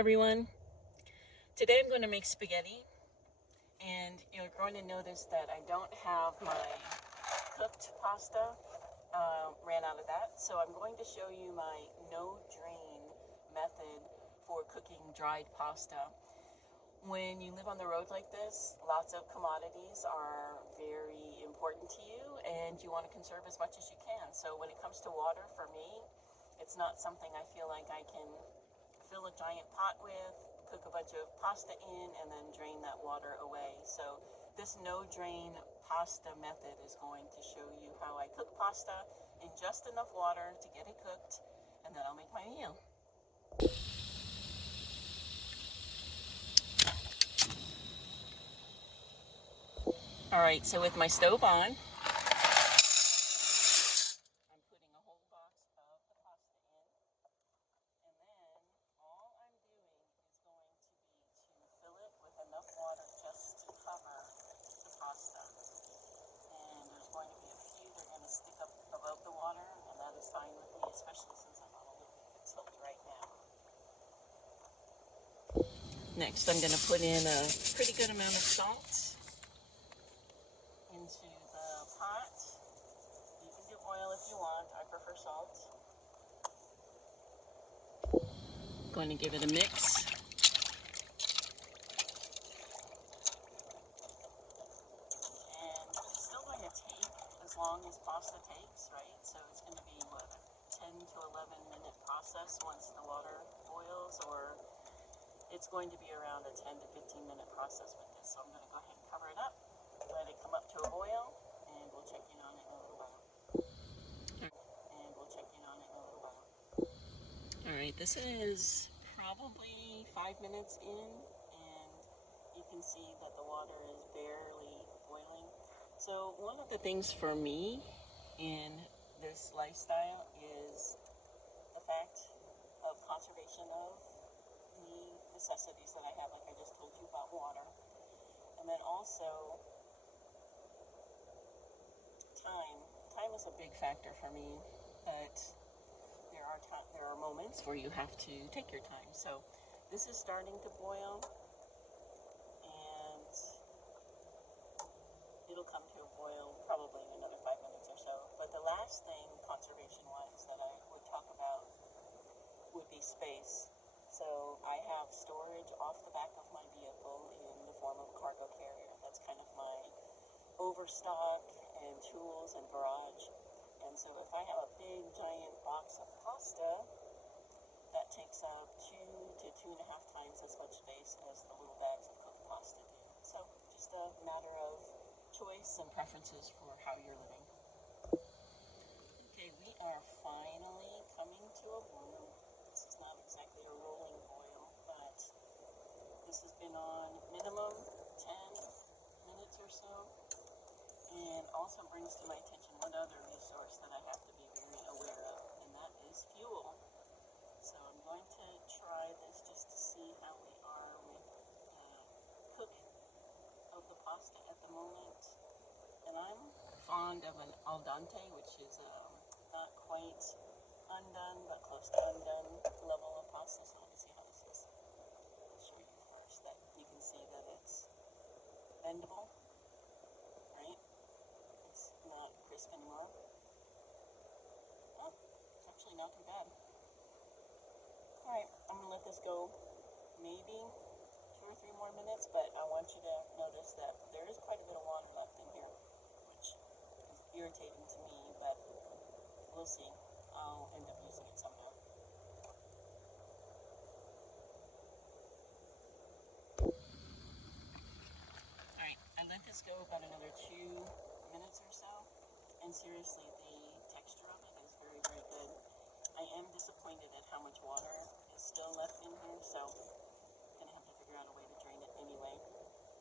everyone. Today I'm going to make spaghetti, and you're going to notice that I don't have my cooked pasta. Ran out of that, so I'm going to show you my no drain method for cooking dried pasta. When you live on the road like this, lots of commodities are very important to you, and you want to conserve as much as you can. So when it comes to water, for me, it's not something I feel like I can fill a giant pot with, cook a bunch of pasta in, and then drain that water away. So this no drain pasta method is going to show you how I cook pasta in just enough water to get it cooked, and then I'll make my meal. Alright, so with my stove on, I'm putting a whole box of the pasta in, and then all I'm doing is going to be to fill it with enough water just to cover the pasta. And there's going to be a few that are going to stick up above the water, and that is fine with me, especially since I'm on a little bit of a tilt right now. Next, I'm going to put in a pretty good amount of salt into the pot. You can do oil if you want. I prefer salt. Going to give it a mix. And it's still going to take as long as pasta takes, right? So it's going to be, what, a 10 to 11 minute process once the water boils, or it's going to be around a 10 to 15 minute process with this. So I'm going to go ahead and cover it up, let it come up to a boil, and we'll check in on it in a little while. Alright, this is probably 5 minutes in, and you can see that the water is barely boiling. So one of the things for me in this lifestyle is the fact of conservation of the necessities that I have, like I just told you about water. And then also time. Time is a big factor for me, but there are moments where you have to take your time. So this is starting to boil, and it'll come to a boil probably in another 5 minutes or so. But the last thing, conservation-wise, that I would talk about would be space. So I have storage off the back of my vehicle in the form of a cargo carrier. That's kind of my overstock and tools and garage. And so if I have a big giant box of pasta, that takes up 2 to 2.5 times as much space as the little bags of cooked pasta do. So just a matter of choice and preferences for how you're living. Okay, we are finally coming to a boil. This is not exactly a rolling boil, but this has been on minimum 10 minutes or so. And also brings to my attention one other resource that I have to be very aware of, and that is fuel. So I'm going to try this just to see how we are with the cook of the pasta at the moment. And I'm fond of an al dente, which is not quite undone, but close to undone level of pasta. So let me see how this is. I'll show you first that you can see that it's bendable. Not crisp anymore. Oh, it's actually not too bad. Alright, I'm going to let this go maybe 2 or 3 more minutes, but I want you to notice that there is quite a bit of water left in here, which is irritating to me, but we'll see. I'll end up using it somehow. Alright, I let this go about another 2 minutes or so. And seriously, the texture of it is very, very good. I am disappointed at how much water is still left in here, so I'm going to have to figure out a way to drain it anyway.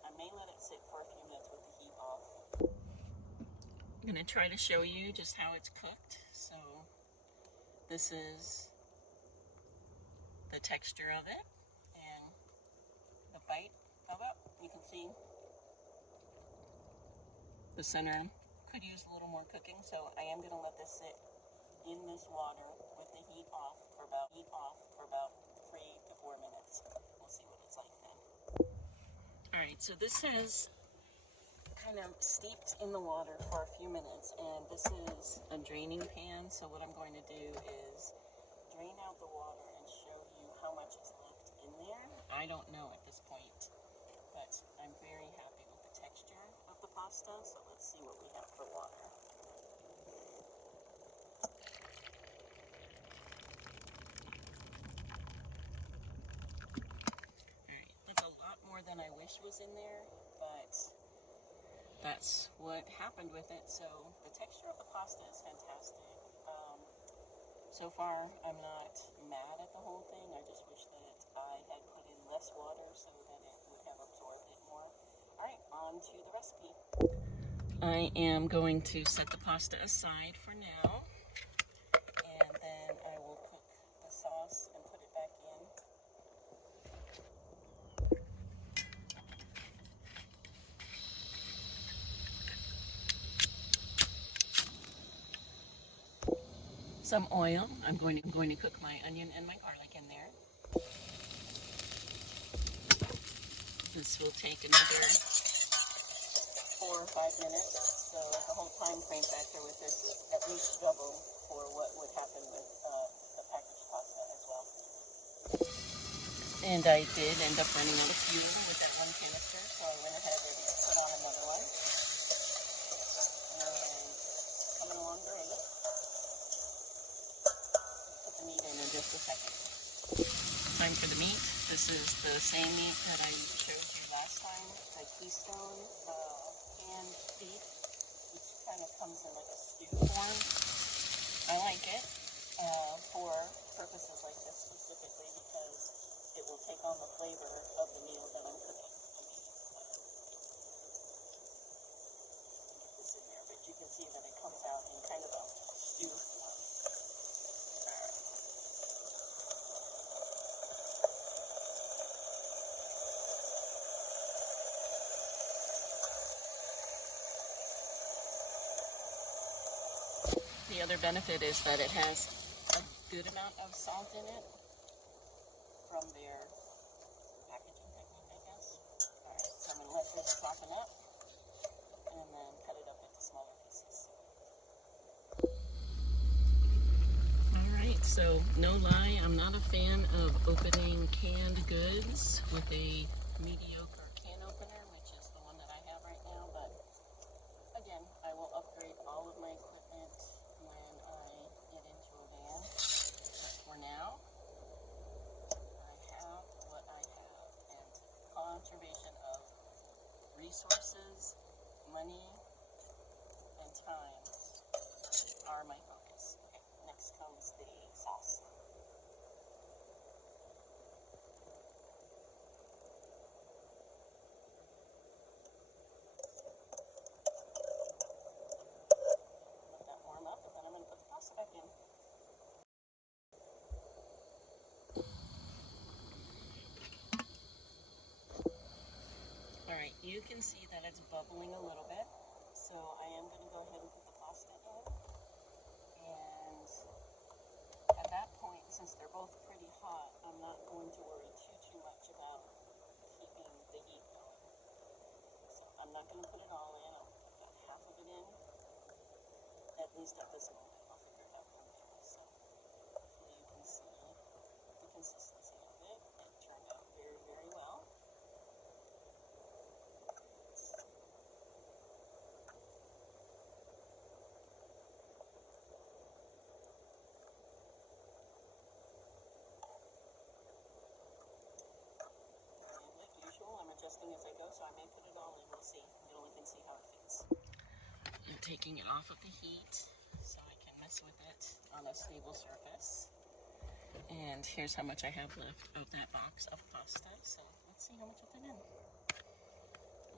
I may let it sit for a few minutes with the heat off. I'm going to try to show you just how it's cooked. So this is the texture of it and the bite of it. You can see the center could use a little more cooking, so I am going to let this sit in this water with the heat off for about to 4 minutes. We'll see what it's like then. Alright, so this has kind of steeped in the water for a few minutes, and this is a draining pan, so what I'm going to do is drain out the water and show you how much is left in there. I don't know at this point, but I'm very happy with the texture of the pasta, so let's see what we have for water. Alright, that's a lot more than I wish was in there, but that's what happened with it. So the texture of the pasta is fantastic. So far, I'm not mad at the whole thing. I just wish that I had put in less water so that it would have absorbed it more. Alright, on to the recipe. I am going to set the pasta aside for now, and then I will cook the sauce and put it back in. Some oil. I'm going to cook my onion and my garlic in there. This will take another 4 or 5 minutes. So the whole time frame factor with this is at least double for what would happen with the packaged pasta as well. And I did end up running out of fuel with that one canister, so I went ahead and put on another one. And coming along great. Put the meat in just a second. Time for the meat. This is the same meat that I showed you last time, the Keystone canned beef, which kind of comes in like a stew form. I like it for purposes like this specifically because it will take on the flavor of the meal that I'm cooking. Get this in there, but you can see that it comes out in kind of a stew form. The other benefit is that it has a good amount of salt in it from their packaging technique, I guess. Alright, so I'm going to let this soften up and then cut it up into smaller pieces. Alright, so no lie, I'm not a fan of opening canned goods with a mediocre can opener, which is the one that I have right now, but again, I will upgrade all of my equipment when I get into a van. But for now, I have what I have, and conservation of resources, money, and time are my focus. Okay, next comes the sauce. Let that warm up, and then I'm going to put the pasta back in. Alright, you can see that it's bubbling a little bit, so I am going to go ahead and put the pasta in. And at that point, since they're both pretty hot, I'm not going to worry too much about keeping the heat going. So I'm not going to put it all in. I'll put about half of it in, at least at this moment. I'll figure it out from there. So hopefully you can see the consistency of it. It turned out very, very well. I'm adjusting as I go, so I may put it all in. We'll see. Then we can see how it fits. I'm taking it off of the heat so I can mess with it on a stable surface. And here's how much I have left of that box of pasta. So let's see how much will fit in.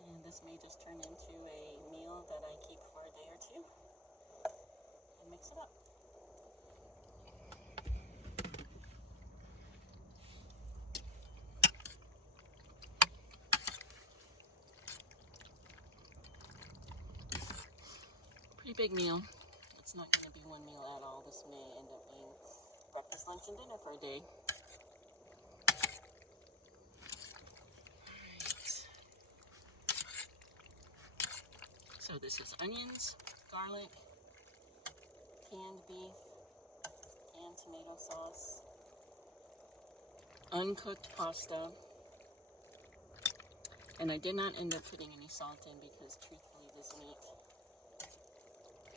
And this may just turn into a meal that I keep for a day or two and mix it up. Pretty big meal. It's not going to be one meal at all. This may end up being breakfast, lunch, and dinner for a day. So this is onions, garlic, canned beef, canned tomato sauce, uncooked pasta, and I did not end up putting any salt in because truthfully this meat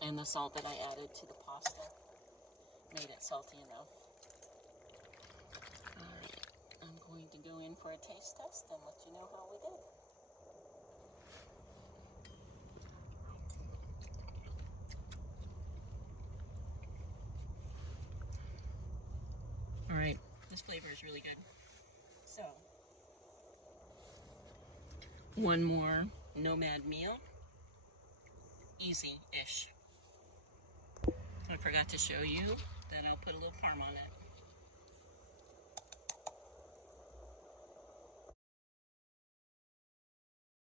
and the salt that I added to the pasta made it salty enough. Alright, I'm going to go in for a taste test and let you know how we did. Alright, this flavor is really good. So, one more Nomad meal. Easy-ish. I forgot to show you that I'll put a little parm on it.